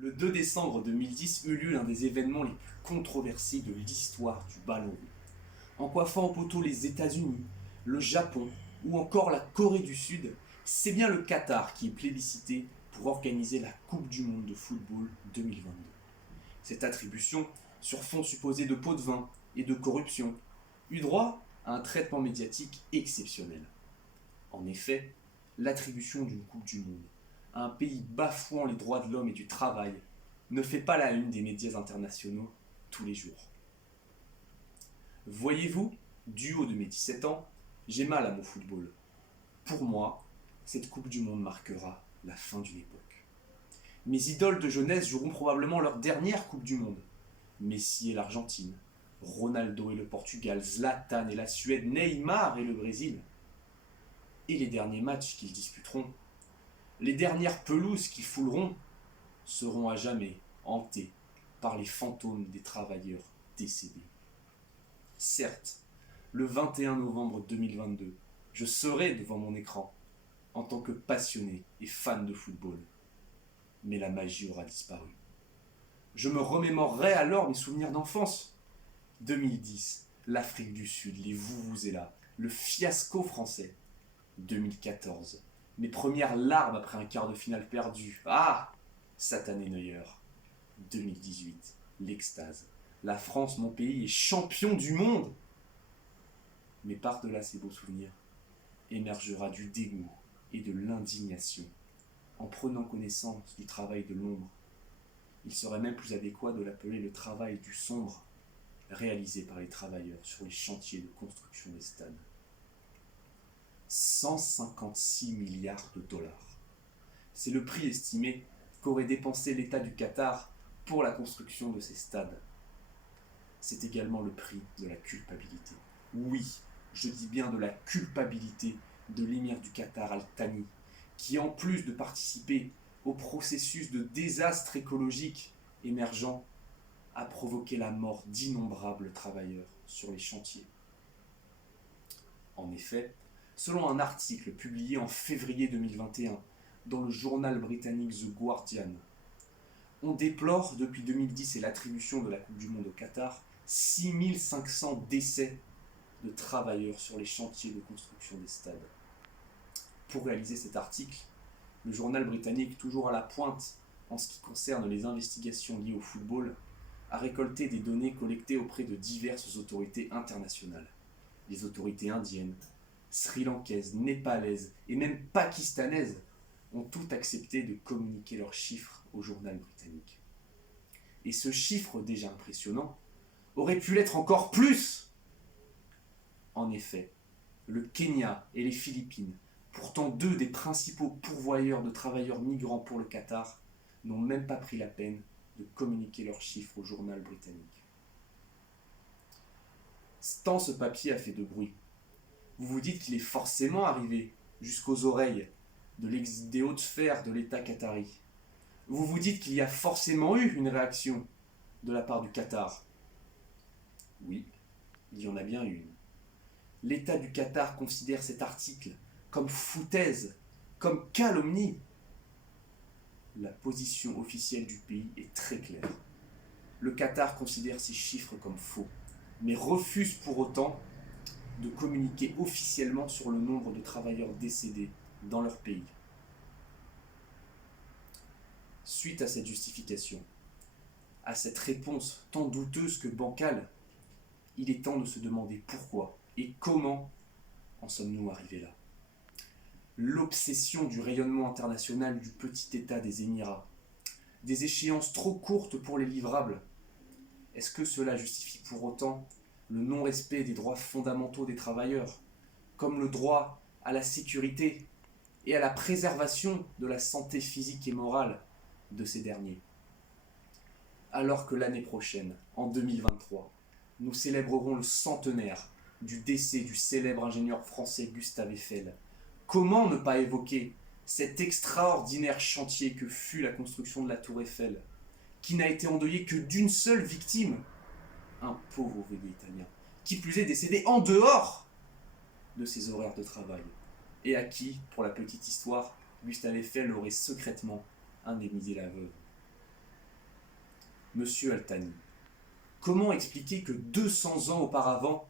Le 2 décembre 2010 eut lieu l'un des événements les plus controversés de l'histoire du ballon rond. En coiffant au poteau les États-Unis, le Japon ou encore la Corée du Sud, c'est bien le Qatar qui est plébiscité pour organiser la Coupe du Monde de football 2022. Cette attribution, sur fond supposé de pots de vin et de corruption, eut droit à un traitement médiatique exceptionnel. En effet, l'attribution d'une Coupe du Monde à un pays bafouant les droits de l'homme et du travail ne fait pas la une des médias internationaux tous les jours. Voyez-vous, du haut de mes 17 ans, j'ai mal à mon football. Pour moi, cette Coupe du Monde marquera la fin d'une époque. Mes idoles de jeunesse joueront probablement leur dernière Coupe du Monde. Messi et l'Argentine, Ronaldo et le Portugal, Zlatan et la Suède, Neymar et le Brésil. Et les derniers matchs qu'ils disputeront, les dernières pelouses qu'ils fouleront, seront à jamais hantées par les fantômes des travailleurs décédés. Certes, le 21 novembre 2022, je serai devant mon écran en tant que passionné et fan de football. Mais la magie aura disparu. Je me remémorerai alors mes souvenirs d'enfance. 2010, l'Afrique du Sud, les Vuvuzela, le fiasco français. 2014, mes premières larmes après un quart de finale perdu. Ah, satané Neuer. 2018, l'extase. La France, mon pays, est champion du monde. Mais par-delà ces beaux souvenirs, émergera du dégoût et de l'indignation en prenant connaissance du travail de l'ombre. Il serait même plus adéquat de l'appeler le travail du sombre, réalisé par les travailleurs sur les chantiers de construction des stades. 156 milliards de dollars. C'est le prix estimé qu'aurait dépensé l'État du Qatar pour la construction de ces stades. C'est également le prix de la culpabilité. Oui, je dis bien de la culpabilité de l'émir du Qatar Al Thani, qui en plus de participer au processus de désastre écologique émergent, a provoqué la mort d'innombrables travailleurs sur les chantiers. En effet, selon un article publié en février 2021 dans le journal britannique The Guardian, on déplore depuis 2010 et l'attribution de la Coupe du Monde au Qatar 6500 décès de travailleurs sur les chantiers de construction des stades. Pour réaliser cet article, le journal britannique, toujours à la pointe en ce qui concerne les investigations liées au football, a récolté des données collectées auprès de diverses autorités internationales. Les autorités indiennes, sri-lankaises, népalaises et même pakistanaises ont toutes accepté de communiquer leurs chiffres au journal britannique. Et ce chiffre déjà impressionnant aurait pu l'être encore plus. En effet, le Kenya et les Philippines, pourtant deux des principaux pourvoyeurs de travailleurs migrants pour le Qatar, n'ont même pas pris la peine de communiquer leurs chiffres au journal britannique. Tant ce papier a fait de bruit. Vous vous dites qu'il est forcément arrivé jusqu'aux oreilles des hautes sphères de l'État qatari. Vous vous dites qu'il y a forcément eu une réaction de la part du Qatar. Oui, il y en a bien une. L'État du Qatar considère cet article comme foutaise, comme calomnie. La position officielle du pays est très claire. Le Qatar considère ces chiffres comme faux, mais refuse pour autant de communiquer officiellement sur le nombre de travailleurs décédés dans leur pays. Suite à cette justification, à cette réponse tant douteuse que bancale, il est temps de se demander pourquoi et comment en sommes-nous arrivés là. L'obsession du rayonnement international du petit État des Émirats, des échéances trop courtes pour les livrables, est-ce que cela justifie pour autant le non-respect des droits fondamentaux des travailleurs, comme le droit à la sécurité et à la préservation de la santé physique et morale de ces derniers? Alors que l'année prochaine, en 2023, nous célébrerons le centenaire du décès du célèbre ingénieur français Gustave Eiffel, comment ne pas évoquer cet extraordinaire chantier que fut la construction de la tour Eiffel, qui n'a été endeuillé que d'une seule victime, un pauvre ouvrier italien, qui plus est décédé en dehors de ses horaires de travail, et à qui, pour la petite histoire, Gustave Eiffel aurait secrètement indemnisé la veuve. Monsieur Altani, comment expliquer que 200 ans auparavant,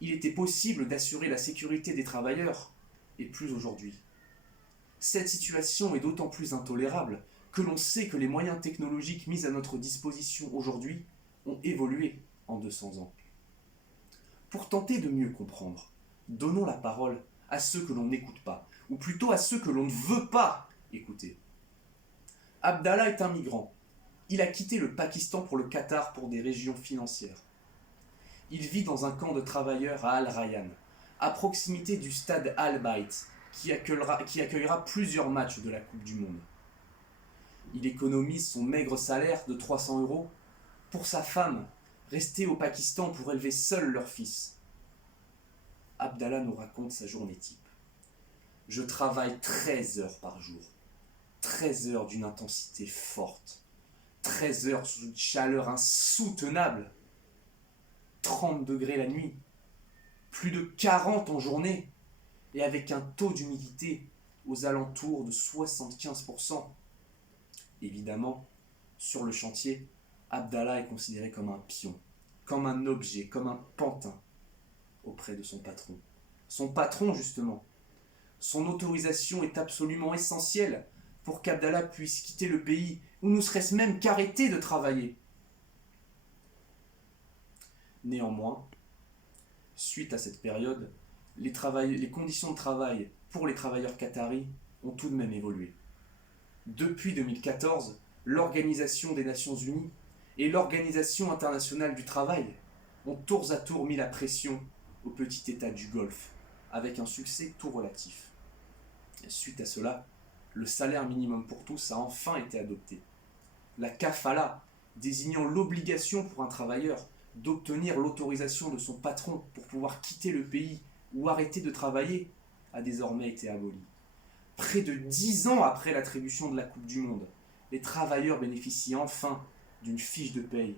il était possible d'assurer la sécurité des travailleurs, et plus aujourd'hui? Cette situation est d'autant plus intolérable que l'on sait que les moyens technologiques mis à notre disposition aujourd'hui ont évolué en 200 ans. Pour tenter de mieux comprendre, donnons la parole à ceux que l'on n'écoute pas, ou plutôt à ceux que l'on ne veut pas écouter. Abdallah est un migrant. Il a quitté le Pakistan pour le Qatar pour des régions financières. Il vit dans un camp de travailleurs à Al Rayyan, à proximité du stade Al Bayt, qui accueillera plusieurs matchs de la Coupe du Monde. Il économise son maigre salaire de 300 € pour sa femme, restée au Pakistan pour élever seul leur fils. Abdallah nous raconte sa journée type. Je travaille 13 heures par jour. 13 heures d'une intensité forte. 13 heures sous une chaleur insoutenable. 30 degrés la nuit. Plus de 40 en journée. Et avec un taux d'humidité aux alentours de 75%. Évidemment, sur le chantier, Abdallah est considéré comme un pion, comme un objet, comme un pantin auprès de son patron. Son patron, justement. Son autorisation est absolument essentielle pour qu'Abdallah puisse quitter le pays, ou ne serait-ce même qu'arrêter de travailler. Néanmoins, suite à cette période, les conditions de travail pour les travailleurs qataris ont tout de même évolué. Depuis 2014, l'Organisation des Nations Unies et l'Organisation internationale du travail ont tour à tour mis la pression au petit État du Golfe, avec un succès tout relatif. Et suite à cela, le salaire minimum pour tous a enfin été adopté. La kafala, désignant l'obligation pour un travailleur d'obtenir l'autorisation de son patron pour pouvoir quitter le pays ou arrêter de travailler, a désormais été abolie. Près de 10 ans après l'attribution de la Coupe du Monde, les travailleurs bénéficient enfin d'une fiche de paye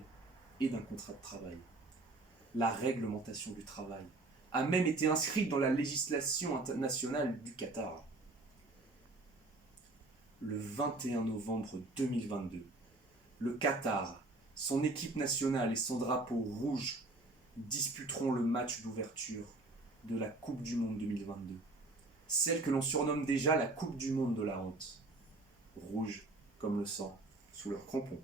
et d'un contrat de travail. La réglementation du travail a même été inscrite dans la législation nationale du Qatar. Le 21 novembre 2022, le Qatar, son équipe nationale et son drapeau rouge disputeront le match d'ouverture de la Coupe du Monde 2022. Celle que l'on surnomme déjà la Coupe du Monde de la honte. Rouge comme le sang sous leurs crampons.